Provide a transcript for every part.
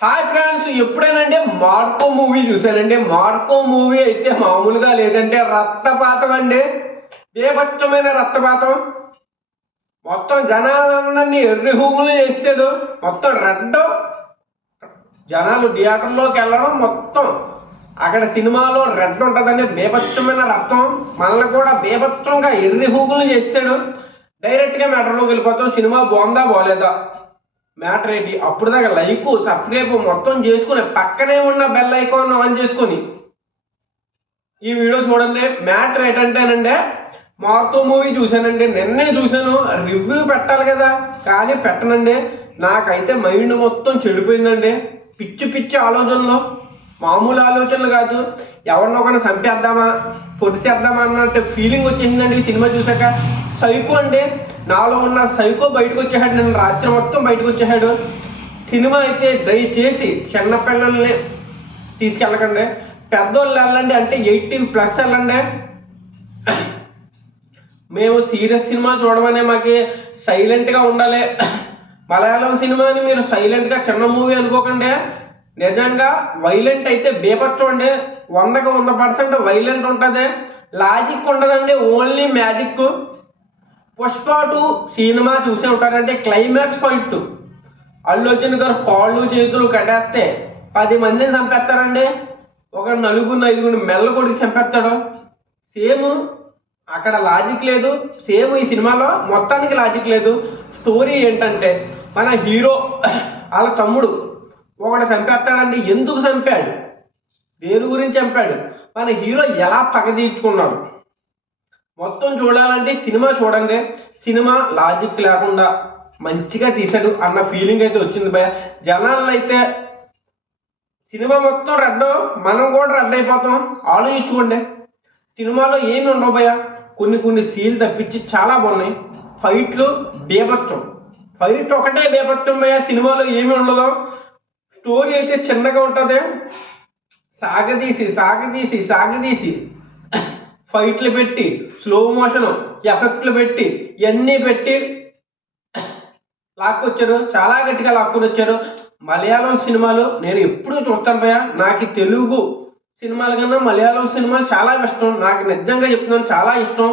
Hi friends, ఎప్పుడైనా Marco movie చూశానండి. Marco movie అయితే మామూలుగా లేదంటే రక్తపాతం అండి. బేభత్సమైన రక్తపాతం. మొత్తం జనాలందరినీ ఎర్రి హూగులు చేసాడు. మొత్తం రెడ్ జనాలు థియేటర్లోకి వెళ్ళడం మొత్తం అక్కడ సినిమాలో రెడ్ ఉంటుందండి. బేభత్సమైన రక్తం మనల్ని కూడా బేభత్సంగా ఎర్రి హూగులు చేసాడు. డైరెక్ట్గా మ్యాటర్లోకి వెళ్ళిపోతాం. సినిమా బాగుందా బాగోలేదా మ్యాటర్ ఏంటి, అప్పుడు దాకా లైక్ సబ్స్క్రైబ్ మొత్తం చేసుకుని పక్కనే ఉన్న బెల్ ఐకాన్ ఆన్ చేసుకొని ఈ వీడియో చూడండి. మ్యాటర్ ఏంటంటేనండి, మార్కో మూవీ చూశానండి. నిన్నే చూశాను, రివ్యూ పెట్టాలి కదా కానీ పెట్టనండి. నాకైతే మైండ్ మొత్తం చెడిపోయిందండి. పిచ్చి పిచ్చి ఆలోచనలు, మామూలు ఆలోచనలు కాదు. ఎవరినొకరిని చంపేద్దామా పొడిచేద్దామా అన్నట్టు ఫీలింగ్ వచ్చేసిందండి ఈ సినిమా చూసాక. సైకో అండి, నాలో ఉన్న సైకో బయటకు వచ్చేసాడు. నేను రాత్రి మొత్తం బయటకు వచ్చేసాడు. సినిమా అయితే దయచేసి చిన్నపిల్లల్ని తీసుకెళ్ళకండి, పెద్దోళ్ళు వెళ్ళండి. అంటే 18+ వెళ్ళండి. మేము సీరియస్ సినిమా చూడమనే మాకు సైలెంట్గా ఉండాలి. మలయాళం సినిమాని మీరు సైలెంట్గా చిన్న మూవీ అనుకోకండి. నిజంగా వైలెంట్ అయితే బేపచ్చం అండి. 100కి 100% వైలెంట్ ఉంటుంది. లాజిక్ ఉండదండి, ఓన్లీ మ్యాజిక్. పుష్ప 2 సినిమా చూసే ఉంటారంటే క్లైమాక్స్ పాయింట్ అల్లు అర్జున్ గారు కాళ్ళు చేతులు కట్టేస్తే 10 మందిని చంపేస్తారండి. ఒక 4-5 మెల్ల కొడికి చంపేస్తాడు. సేమ్ అక్కడ లాజిక్ లేదు, సేమ్ ఈ సినిమాలో మొత్తానికి లాజిక్ లేదు. స్టోరీ ఏంటంటే, మన హీరో వాళ్ళ తమ్ముడు ఒకడు చంపేస్తాడండి. ఎందుకు చంపాడు, దేని గురించి చంపాడు, మన హీరో ఎలా పగ తీర్చుకున్నాడు మొత్తం చూడాలంటే సినిమా చూడండి. సినిమా లాజిక్ లేకుండా మంచిగా తీశాడు అన్న ఫీలింగ్ అయితే వచ్చింది భయ. జనాల్లో అయితే సినిమా మొత్తం రెడ్, మనం కూడా రెడ్ అయిపోతాం. ఆలోచించుకోండి. సినిమాలో ఏమి ఉండవు భయ, కొన్ని సీన్లు తప్పించి చాలా బాగున్నాయి. ఫైట్లు బేభత్సం, ఫైట్ ఒకటే బేభత్సం భయ. సినిమాలో ఏమి ఉండదు. స్టోరీ అయితే చిన్నగా ఉంటుంది. సాగదీసి ఫైట్లు పెట్టి స్లో మోషన్ ఎఫెక్ట్లు పెట్టి ఇవన్నీ పెట్టి లాక్కొచ్చారు. చాలా గట్టిగా లాక్కొని వచ్చారు. మలయాళం సినిమాలు నేను ఎప్పుడూ చూస్తాను భయ. నాకు తెలుగు సినిమాల కన్నా మలయాళం సినిమాలు చాలా ఇష్టం. నాకు నిజంగా చెప్తున్నాను, చాలా ఇష్టం.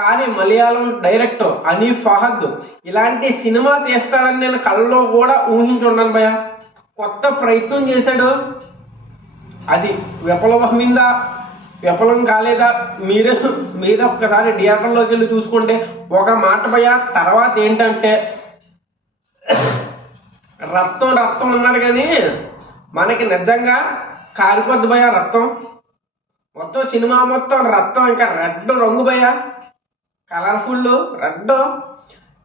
కానీ మలయాళం డైరెక్టర్ హనీఫ్ ఫహద్ ఇలాంటి సినిమా తీస్తాడని నేను కళ్ళలో కూడా ఊహించున్నాను భయ. కొత్త ప్రయత్నం చేశాడు. అది విఫలమైందా విఫలం కాలేదా మీరే ఒక్కసారి థియేటర్లోకి వెళ్ళి చూసుకుంటే ఒక మాట భయ. తర్వాత ఏంటంటే రక్తం అన్నాడు కానీ మనకి నిజంగా కారిపోద్ది భయ రక్తం. మొత్తం సినిమా మొత్తం రక్తం, ఇంకా రెడ్ రంగు భయ, కలర్ఫుల్ రెడ్.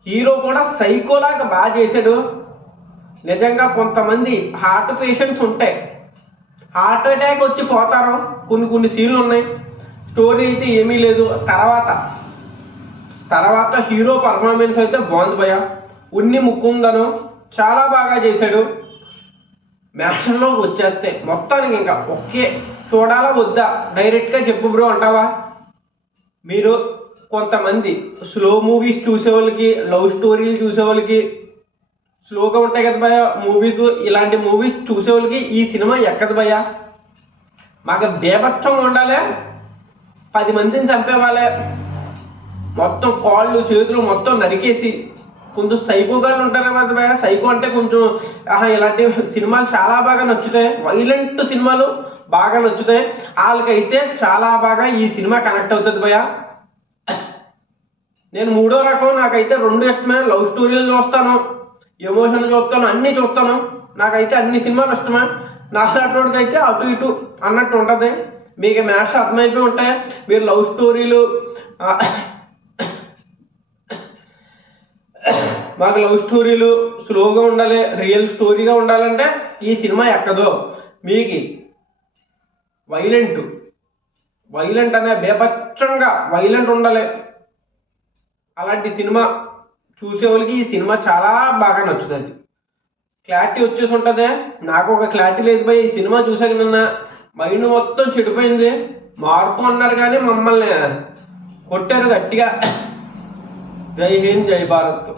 హీరో కూడా సైకోలాగా బాగా చేశాడు. నిజంగా కొంతమంది హార్ట్ పేషెంట్స్ ఉంటాయి, హార్ట్ అటాక్ వచ్చి పోతారు. కొన్ని సీన్లు ఉన్నాయి. స్టోరీ అయితే ఏమీ లేదు. తర్వాత హీరో పర్ఫార్మెన్స్ అయితే బాగుంది భయ. ఉన్ని ముక్కుందను చాలా బాగా చేశాడు. మ్యాక్షన్లో వచ్చేస్తే మొత్తానికి ఇంకా ఓకే. చూడాలా వద్దా డైరెక్ట్గా చెప్పు బ్రో అంటావా? మీరు కొంతమంది స్లో మూవీస్ చూసేవాళ్ళకి, లవ్ స్టోరీలు చూసేవాళ్ళకి, స్లోగా ఉంటాయి కదా భయ మూవీస్, ఇలాంటి మూవీస్ చూసేవాళ్ళకి ఈ సినిమా ఎక్కదు భయ. మాకు బేభత్సంగా ఉండాలి, 10 మందిని చంపేవాళ్ళే, మొత్తం కాళ్ళు చేతులు మొత్తం నరికేసి. కొంచెం సైకోగా ఉంటారు కదా భయ. సైకో అంటే కొంచెం ఇలాంటి సినిమాలు చాలా బాగా నచ్చుతాయి. వైలెంట్ సినిమాలు బాగా నచ్చుతాయి. వాళ్ళకైతే చాలా బాగా ఈ సినిమా కనెక్ట్ అవుతుంది భయ. నేను 3వ రకం, నాకైతే 2 ఇష్టమే. లవ్ స్టోరీలు చూస్తాను, ఎమోషన్ చూస్తాను, అన్నీ చూస్తాను. నాకైతే అన్ని సినిమాలు ఇష్టమే. నాటోడికి అయితే అటు ఇటు అన్నట్టు ఉంటుంది. మీకు మ్యాథ్స్ అర్థమైపోయి ఉంటాయి. మీరు లవ్ స్టోరీలు, మాకు లవ్ స్టోరీలు స్లోగా ఉండాలి, రియల్ స్టోరీగా ఉండాలంటే ఈ సినిమా ఎక్కదు. మీకు వైలెంట్ అనే బేభత్సంగా వైలెంట్ ఉండాలి. అలాంటి సినిమా చూసేవాళ్ళకి ఈ సినిమా చాలా బాగా నచ్చుతుంది. క్లారిటీ వచ్చేసి ఉంటుంది. నాకు ఒక క్లారిటీ లేదు భయ. ఈ సినిమా చూసాక నిన్న మైండ్ మొత్తం చెడిపోయింది. మార్పు అన్నారు కానీ మమ్మల్ని కొట్టారు గట్టిగా. జై హింద్, జై భారత్.